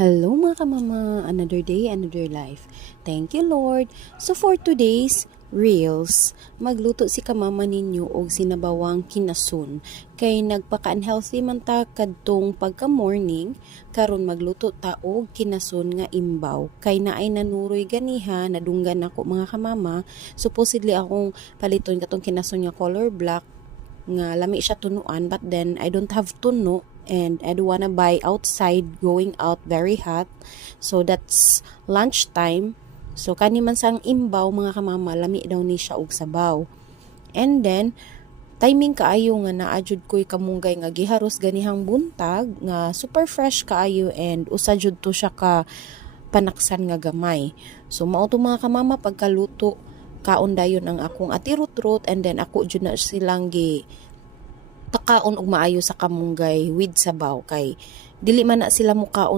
Hello mga kamama, another day, another life. Thank you Lord. So for today's Reels, magluto si kamama ninyo og sinabawang kinasun. Kay nagpaka-unhealthy man ta kadtong pagka-morning, karon magluto ta og kinasun nga imbaw. Kay naay nanuroy ganiha, nadunggan ako mga kamama. Supposedly akong paliton katong kinasun nga color black nga lami siya tunuan, but then I don't have tuno and I don't wanna buy outside, going out very hot. So that's lunchtime. So kani man sang imbaw mga kamama, lami daw ni siya og sabaw. And then timing kaayo nga naadjud ko'y kamunggay nga giharos ganihang buntag nga super fresh kaayo and usa jud to siya ka panaksan nga gamay. So mao to mga kamama pagkaluto kaon dayon ang akong atirutrot, and then ako jud na silang gi pakaon og maayo sa kamunggay with sabaw kay dili man na sila mukaon